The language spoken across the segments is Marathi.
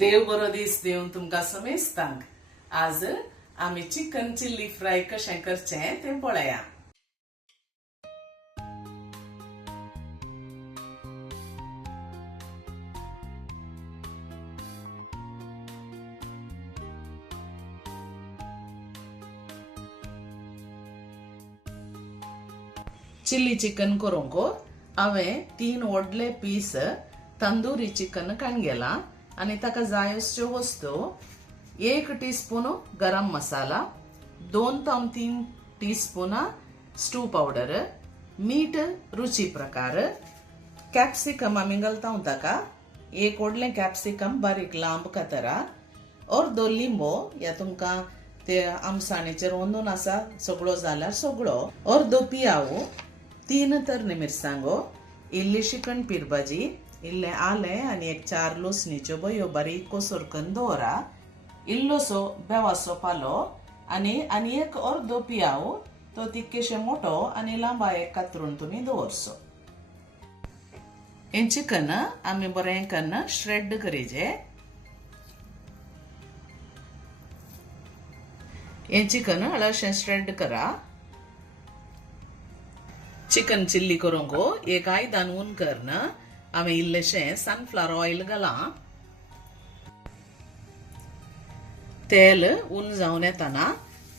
देव बरो दीस दिवन तुमकां समेस्तांक आज आमी चिकन चिल्ली फ्राय कशें करचें तें पळया। चिल्ली चिकन करूंक हांवें 3 व्हडले पीस तंदुरी चिकन काडगेला आनी ताका जाय अश्यो वस्तू 1 टीस्पून गरम मसाला, 2 ते 3 टीस्पून स्टू पावडर, मीठ रुची प्रकार, कॅप्सिकम आमी घालता ताका 1 व्हडलें कॅप्सिकम बारीक लांब कातरा, अर्दो लिंबो या तुमकां ते आमसाणीचेर ओंदून आसा सगळो जाल्यार सगळो, अर्दो पियाव, 3 तरणे मिरसांगो, इल्लीशी कणपीर भाजी, इल्ले आलें आनी 4 लसणीच्यो बयो बारीक कोसर करून दवरा, इल्लोसो बेवासो पालो आनी एक अर्दो पियाव तो तितकेशे मोठो आनी लांबा एक कातरून तुमी दवरचो। हें चिकन आमी बरें करून श्रेड करीचे। हें चिकन हळशें श्रेड करा। चिकन चिल्ली करूंक एक आयदान उन करून आमी इल्लेशें सनफ्लावर ऑयल घाला। तेल उन जावन येताना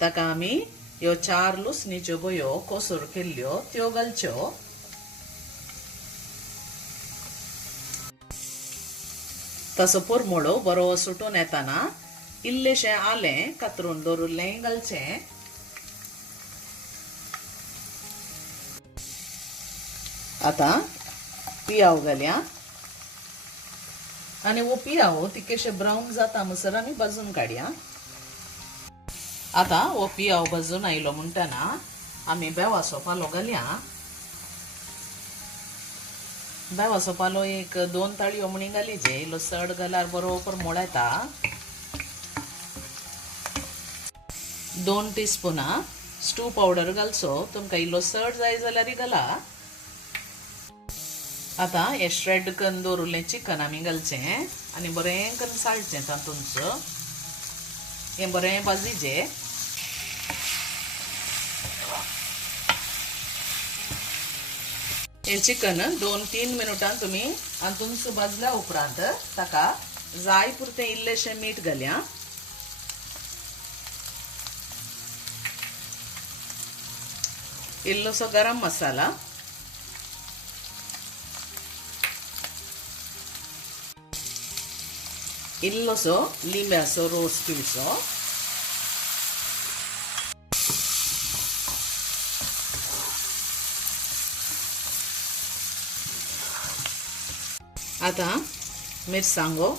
ताका आमी ह्यो 4 लसणीच्यो बयो कोसर केल्ल्यो त्यो घालच्यो। तसो परमळो बरो सुटून येताना इल्लेशें आलें कातरून दवरिल्लें घालचें। आतां पियाव घालया आनी वो पियाव तितकेशे ब्रावन जाता म्हणसर आमी भाजून काडया। आतां वो पियाव भाजून आयलो म्हणटना आमी बेवासो पालो घालया। बेवासो पालो एक 2 ताळयो म्हणी घालीचे, इल्लो चड घाल्यार बरोबर मोळ येता। 2 टीस्पून स्टू पावडर घालचो, तुमकां इल्लो चड जाय जाल्यार घाला। आतां हे श्रेड करून दवरिल्लें चिकन आमी घालचें आनी बरें करून साळचें तातूंच। हें बरें भाजीचें। हें चिकन 2-3 मिनटां तुमी हातूंच भाजल्या उपरांत ताका जाय पुरतें इल्लेशें मीठ घालया। इल्लोसो गरम मसाला, इल्लोसो लिंब्याचो रोस पिळचो, आतां मिरसांगो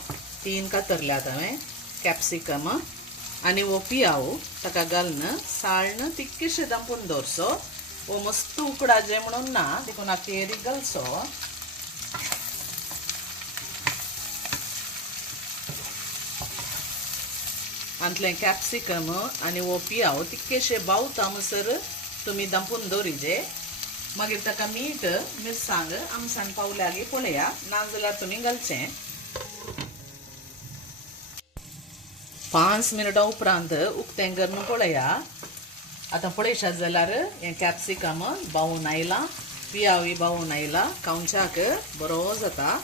3 कातरल्यात हांवें, कॅप्सिकम आनी वो पियाव ताका घालून साळन तितकेशें दांपून दवरचो। वो मस्त उकडाचे म्हणून ना, देखून आखेरीक घालचो। आंतलें कॅप्सिकम आनी वो पियाव तितकेशे बावता म्हणसर तुमी दांपून दवरिचे। मागीर ताका मीठ मिरसांग आमसाण पावल्यागी पळया, नाजाल्यार तुमी घालचें। 5 मिनटां उपरांत उक्तें करून पळया। आतां पळयशात जाल्यार हें कॅप्सिकम बावून आयलां, पियावी बावून आयला, खावच्याक बरो जाता।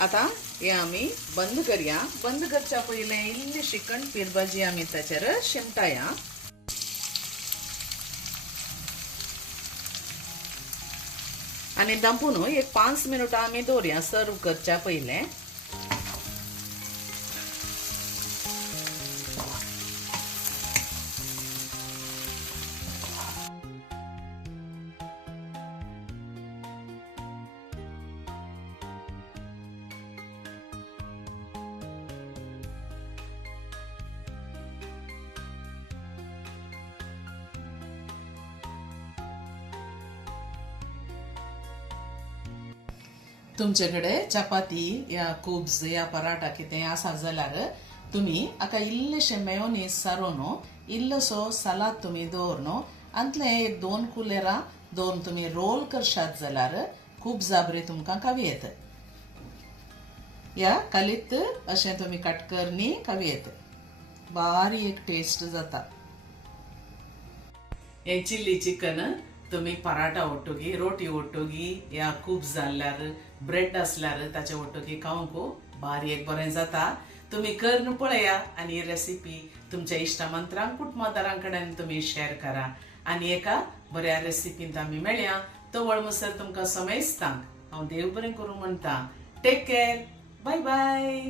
आतां हे आमी बंद करया। बंद करच्या पयलें इल्लीशी कणपीर भाजी आमी ताचेर शिंपटाया। आनी दांपून एक 5 मिनटां आमी दवरया सर्व करच्या पयलें। तुमचे कडेन चपाती या कुब्स या पराठा कितें आसा जाल्यार तुमी हाका इल्लेशें मेयोनीज सारून इल्लोसो सलाद तुमी दवरून आंतलें एक 2 कुलेरां दवरून तुमी रोल करशात जाल्यार खूब जाबरे तुमकां कावी येता। या कालीत अशें तुमी कट करनी कावेत बारीक टेस्ट जाता. हे चिल्ली चिकन तुम्ही पराठा ओटोगी रोटी ओटोगी या खूप जाल्ल्यार ब्रेड असल्यार ताचे ओटोगी खावंक बारीक बरें जाता. तुम्ही करून पळया आणि ही रेसिपी तुमच्या इष्टमंत्रांक कुटुंबदारांकडेन तुम्ही शेअर करा आणि एका बऱ्या रेसिपींत आमी मेळया. तवळ मुसर तुमकां समजतांक हांव देव बरें करूं म्हणटा. Take care. Bye bye.